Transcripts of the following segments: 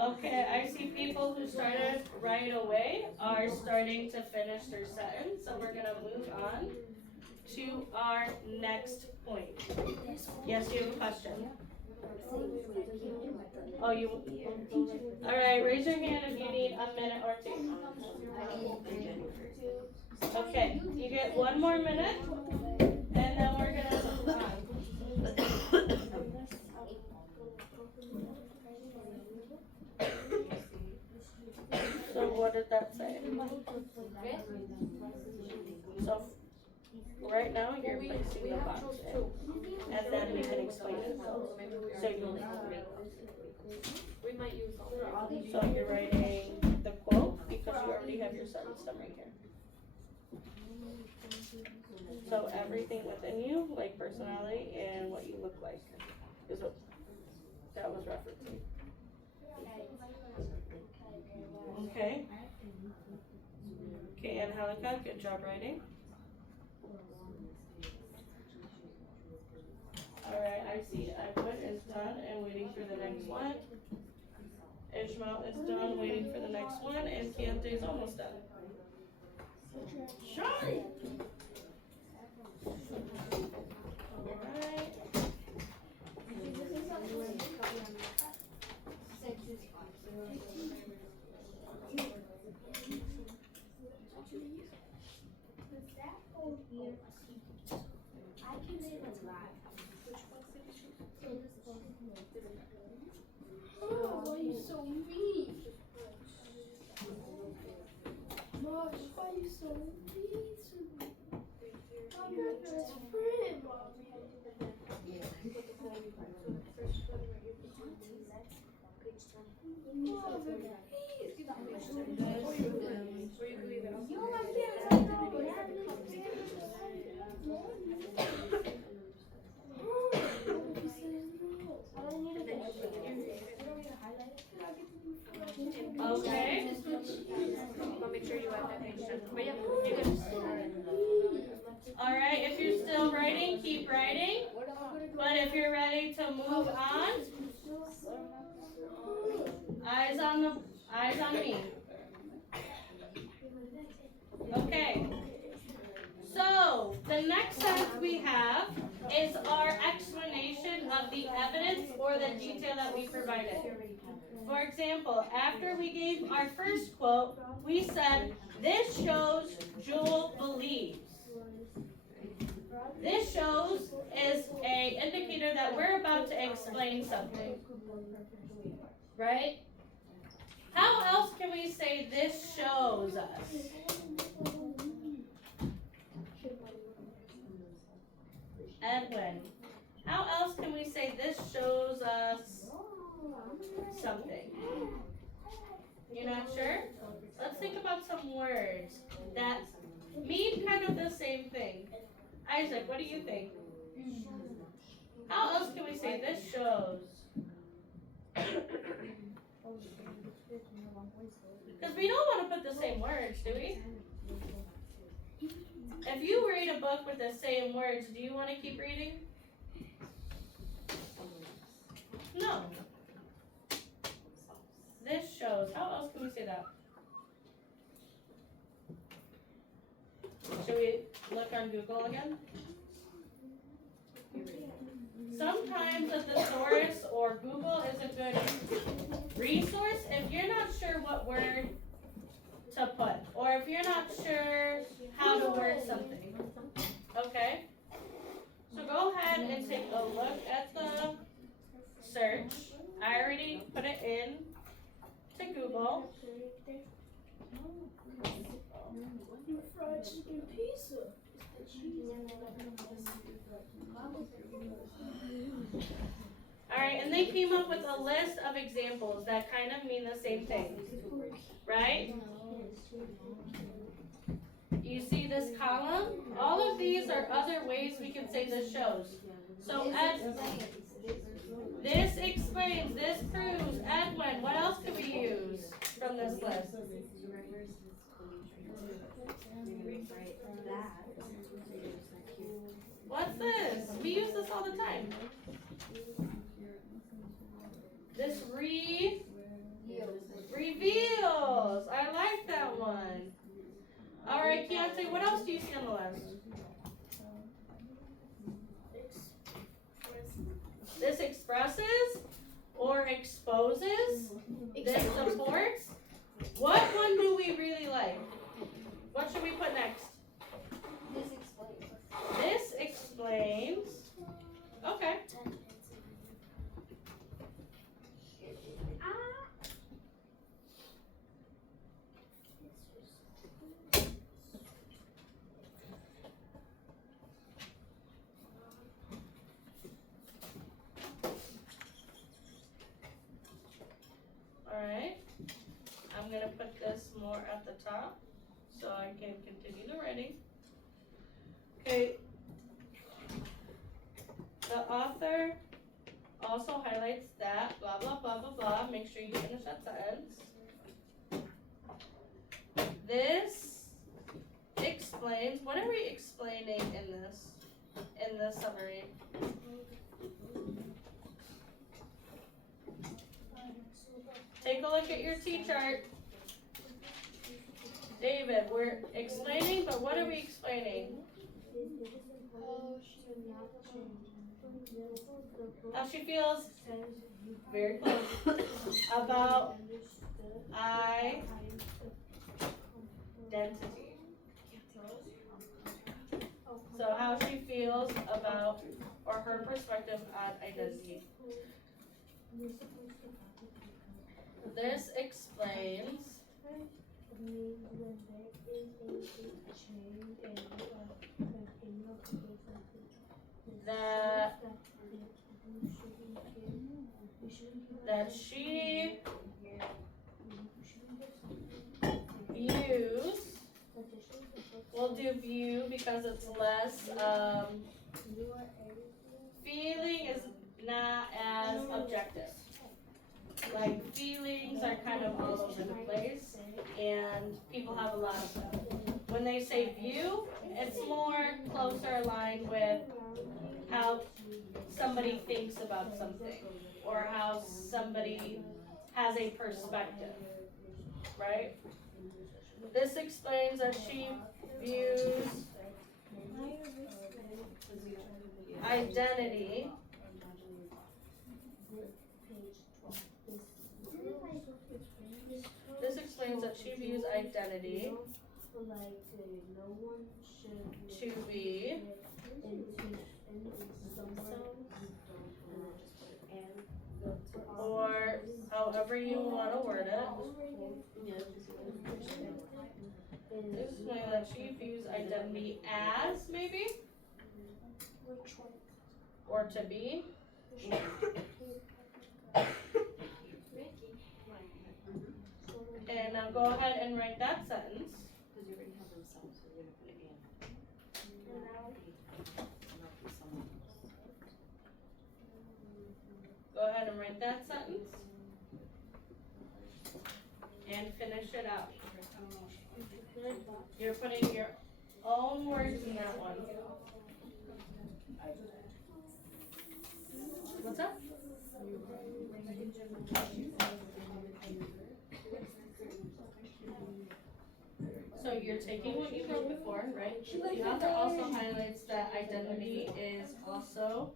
Okay, I see people who started right away are starting to finish their sentence, so we're gonna move on to our next point. Yes, you have a question? Oh, you, alright, raise your hand if you need a minute or two. Okay, you get one more minute, and then we're gonna move on. So what did that say? So right now you're placing the box in, and then we can explain it. So you, We might use all so you're writing the quote because you already have your sentence done right here. So everything within you, like personality and what you look like, is what that was referencing. Okay. Okay, Angelica, good job writing. Alright, I see Edwin is done and waiting for the next one. Ishmael is done waiting for the next one, and Keontae is almost done. Shine! Alright. Oh, why are you so mean? Mosh, why are you so mean to me? I'm your best friend, Mommy. Mom, please get the picture. You know my kids, I know, but I Okay. I'll make sure you have that page done. But yeah, you're good. Alright, if you're still writing, keep writing. But if you're ready to move on, eyes on me. Okay. So the next sentence we have is our explanation of the evidence or the detail that we provided. For example, after we gave our first quote, we said, "This shows Jewel believes." This shows is a indicator that we're about to explain something. Right? How else can we say this shows us? Edwin. How else can we say this shows us something? You're not sure? Let's think about some words that mean kind of the same thing. Isaac, what do you think? How else can we say this shows? Because we don't want to put the same words, do we? If you read a book with the same words, do you want to keep reading? No. This shows. How else can we say that? Should we look on Google again? Sometimes a thesaurus or Google is a good resource if you're not sure what word to put, or if you're not sure how to word something. Okay? So go ahead and take a look at the search. I already put it in to Google. fried chicken pizza. Alright, and they came up with a list of examples that kind of mean the same thing. Right? You see this column? All of these are other ways we can say this shows. So this explains, this proves, Edwin, what else could we use from this list? What's this? We use this all the time. Beyonce, what else do you see on the list? This expresses or exposes. This supports. What one do we really like? What should we put next? This explains. Okay. Alright. I'm gonna put this more at the top so I can continue the writing. Okay. The author also highlights that blah blah blah blah blah. Make sure you finish that sentence. This explains. What are we explaining in this? In the summary? Take a look at your T-chart. David, we're explaining, but what are we explaining? How she feels very close about identity. So how she feels about, or her perspective on identity. This explains that she views, we'll do view because it's less, feeling is not as objective. Like feelings are kind of all over the place and people have a lot of them. When they say view, it's more closer aligned with how somebody thinks about something or how somebody has a perspective, right? This explains that she views identity This explains that she views identity to be or however you want to word it. This explains that she views identity as maybe or to be. And now go ahead and write that sentence. Go ahead and write that sentence. And finish it out. You're putting your own words in that one. What's up? So you're taking what you wrote before, right? The author also highlights that identity is also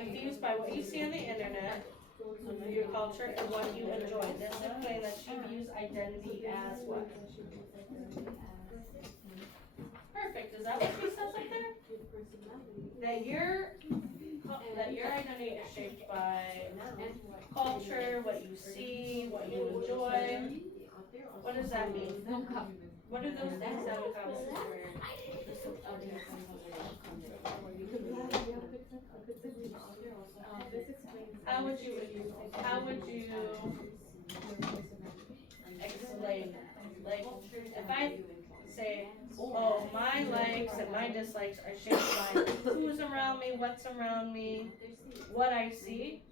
infused by what you see on the internet, your culture, and what you enjoy. This explains that she views identity as what? Perfect. Is that what she says up there? That your identity is shaped by culture, what you see, what you enjoy. What does that mean? What do those things have in common? How would you explain that? Like, if I say, oh, my likes and my dislikes are shaped by who's around me, what's around me, what I see,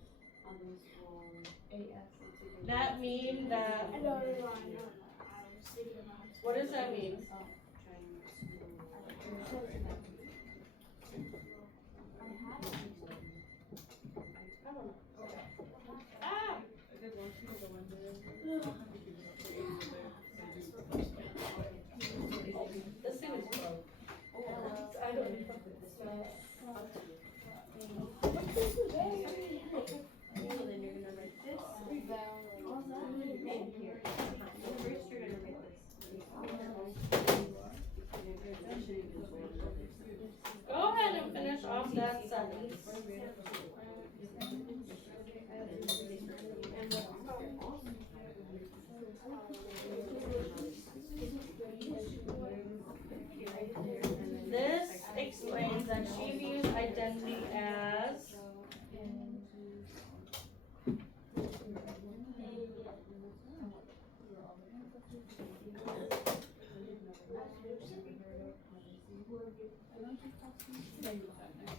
that mean that, what does that mean? Ah!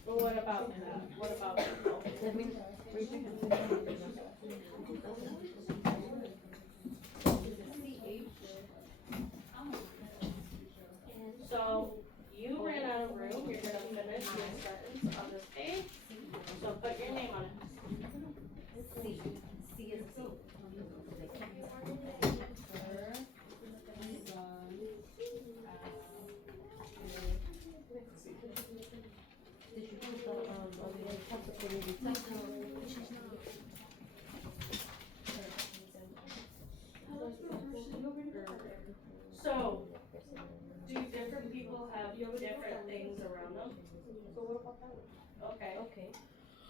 Well, what about that? What about people? So you ran out of room, you're gonna finish your sentence on this page, so put your name on it. So, do different people have different things around them? Okay, Okay.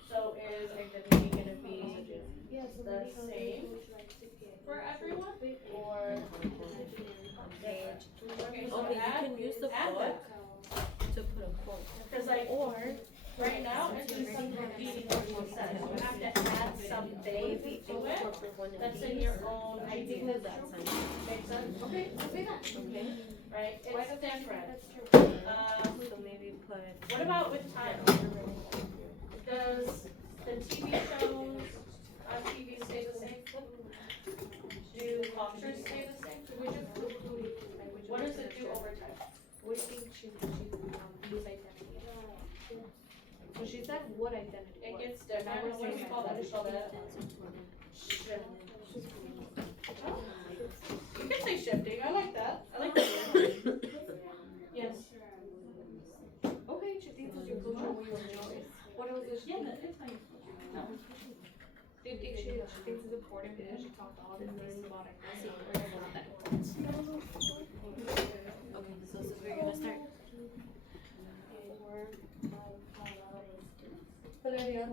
so is identity gonna be the same for everyone, or? Okay, so Okay, you add, can use the add book that, to put a quote. cause like, Or right now, it's just repeating what you said, you have to add something maybe to it incorporate one of that's these. in your own Do idea, that time. make sense? Okay, let's do that. Okay. Right, it's different. So maybe put. What about with time? Does the TV shows on TV stay the same? Do cultures stay the same? What does it do over time? We think she's use identity. So she said what identity? It gets different, what do we call that? We call that shift. Oh, you can say shifting, I like that, I like that word. Yes. Okay, she thinks it's your cultural way of choice. What else is she? Yeah, that is fine. Do you think she thinks it's important because she talked all this things about identity or is it not that important? Okay, so this is where you're gonna start. Valeria.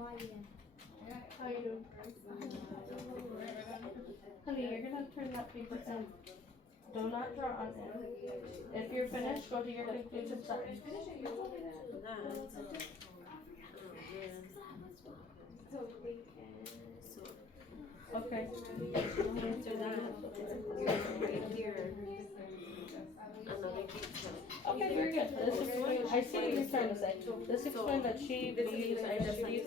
How you doing? Honey, you're gonna turn that paper in. Do not draw on it. If you're finished, go to your conclusion sentence. That. So. Okay. After that, you're right here. Another detail. Okay, very good. This explains, I see what you're trying to say. This explains that she views identity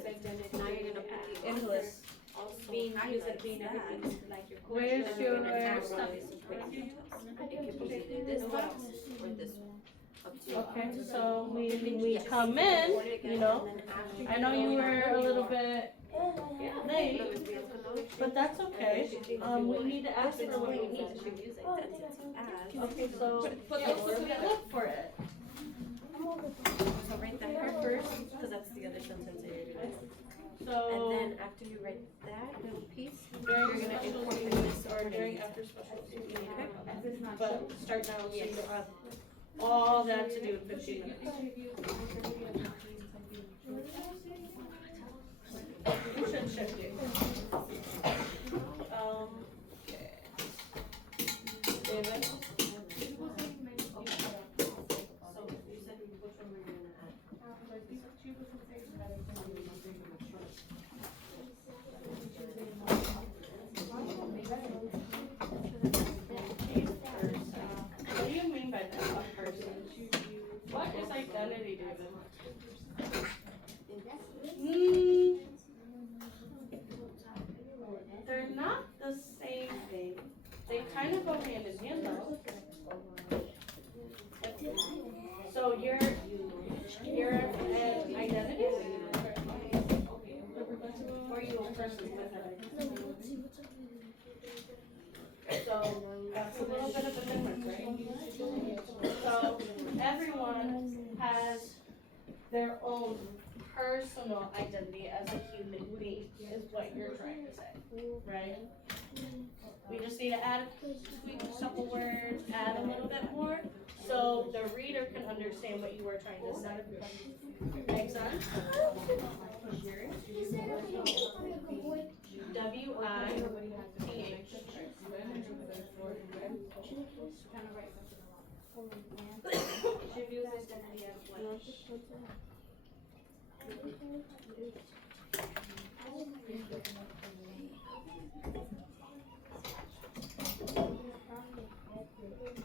Now you're gonna put in list. also Being used highlight as being that. everything, like your Where's culture. your Stuff is important to us. It could be either this box or this one. Up to you. Okay, so we come in, you know, And then after I know you were a little bit late, late. but that's okay. We need to ask for what we need. Use identity as. Okay, so we're gonna look for it. So write that part first, because that's the other sentence that you're doing. And So then after you write that little piece, during you're gonna special incorporate meetings this or during underneath. after special meetings. But start now, so you don't have all that to do in 15 minutes. You should shift it. Okay. David? What do you mean by that, a person? What is identity, David? They're not the same thing. They kind of go hand in hand though. So your identity? Or you a person with an identity? So that's a little bit of a difference, right? So everyone has their own personal identity as a human being, is what you're trying to say, right? We just need to add, tweak a couple words, add a little bit more, so the reader can understand what you were trying to say. Make sense? W-I-T-H. She views identity as what?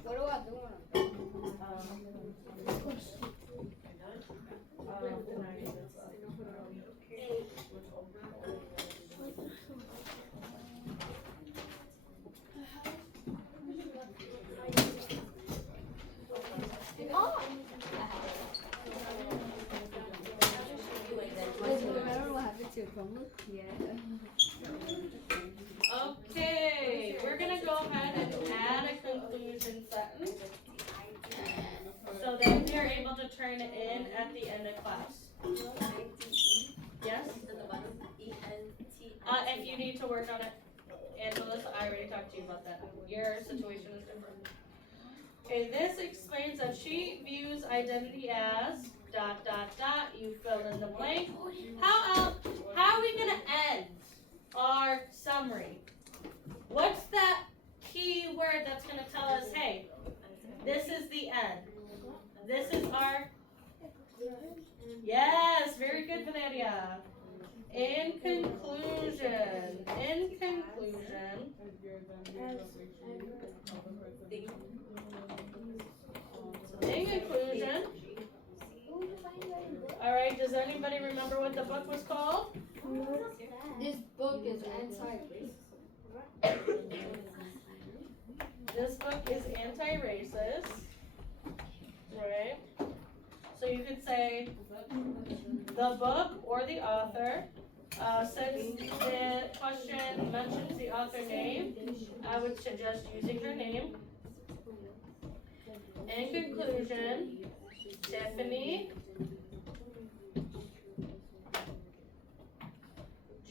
What do I do? Okay, we're gonna go ahead and add a conclusion sentence so that they're able to turn it in at the end of class. Yes? If you need to work on it, Angeles, I already talked to you about that. Your situation is different. Okay, this explains that she views identity as ... You fill in the blank. How are we gonna end our summary? What's that key word that's gonna tell us, hey, this is the end. This is our... Yes, very good, Valeria. In conclusion, all right, does anybody remember what the book was called? This book is anti-racist. This book is anti-racist, right? So you could say the book or the author. Since the question mentions the author name, I would suggest using her name. In conclusion, Tiffany,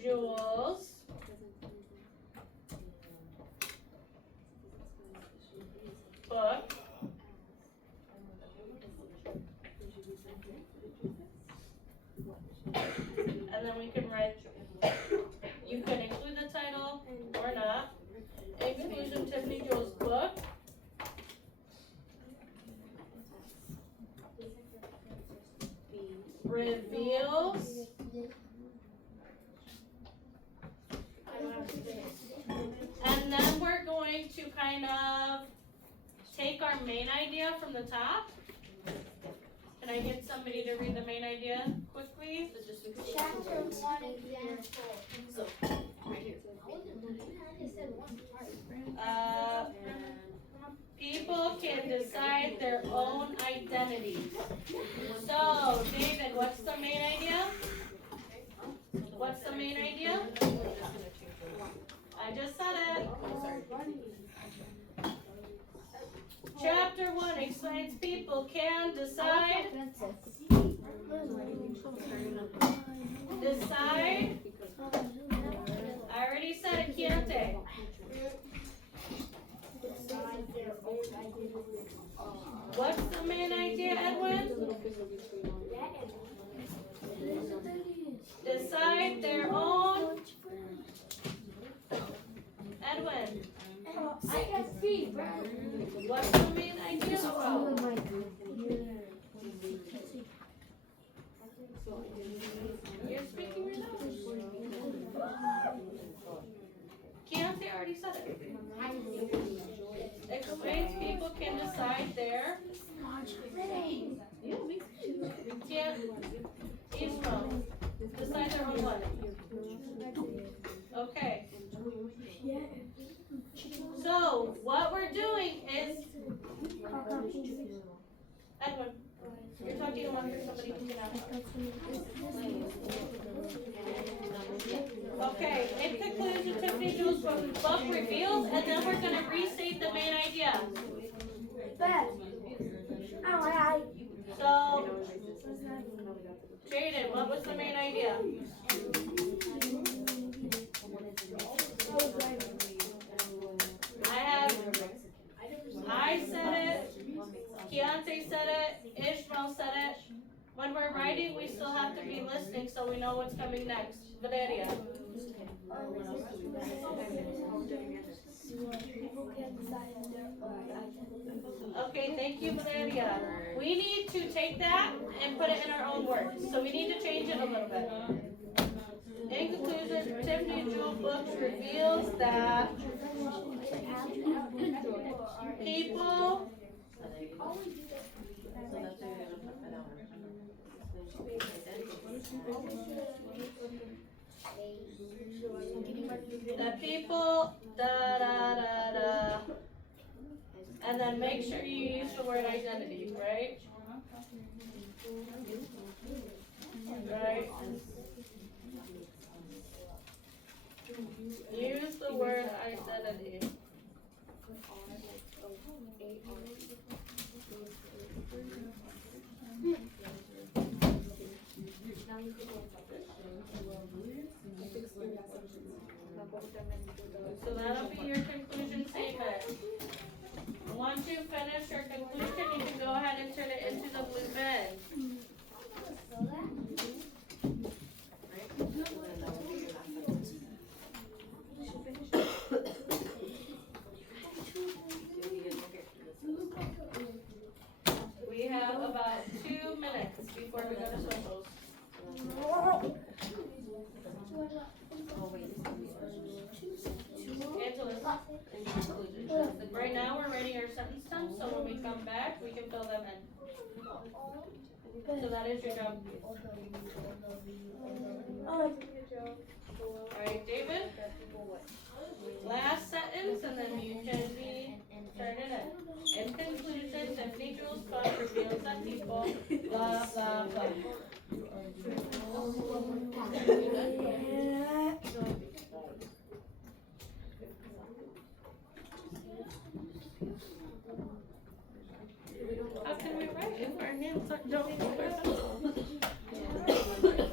Jules, book, and then we can write, you can include the title or not. In conclusion, Tiffany Jules' book reveals and then we're going to kind of take our main idea from the top. Can I get somebody to read the main idea quickly? Chapter 1 example. So, right here. People can decide their own identities. So, David, what's the main idea? What's the main idea? I just said it. Chapter 1 explains people can decide. Decide. I already said it, Kiante. What's the main idea, Edwin? Decide their own. Edwin. I can see, bro. What's the main idea about? You're speaking right now. Kiante already said it. Explains people can decide their. Yeah. Israel. Decide their own what? Okay. So what we're doing is Edwin, you're talking to one for somebody who can Okay, in conclusion, Tiffany Jules' book reveals, and then we're gonna restate the main idea. So, Jaden, what was the main idea? I said it, Keontae said it, Ishmael said it. When we're writing, we still have to be listening so we know what's coming next. Valeria. Okay, thank you, Valeria. We need to take that and put it in our own words. So we need to change it a little bit. In conclusion, Tiffany Jules Books reveals that people and then make sure you use the word identity, right? Right. So that'll be your conclusion statement. Once you finish your conclusion, you can go ahead and turn it into the blue bin. We have about 2 minutes before we go to socials. Angela, right now we're writing our sentence stems, so when we come back, we can fill them in. So that is your job. Alright, David? Last sentence, and then you can be turning it. In conclusion, Tiffany Jules Buck reveals that people blah blah blah. How can we write if our hands don't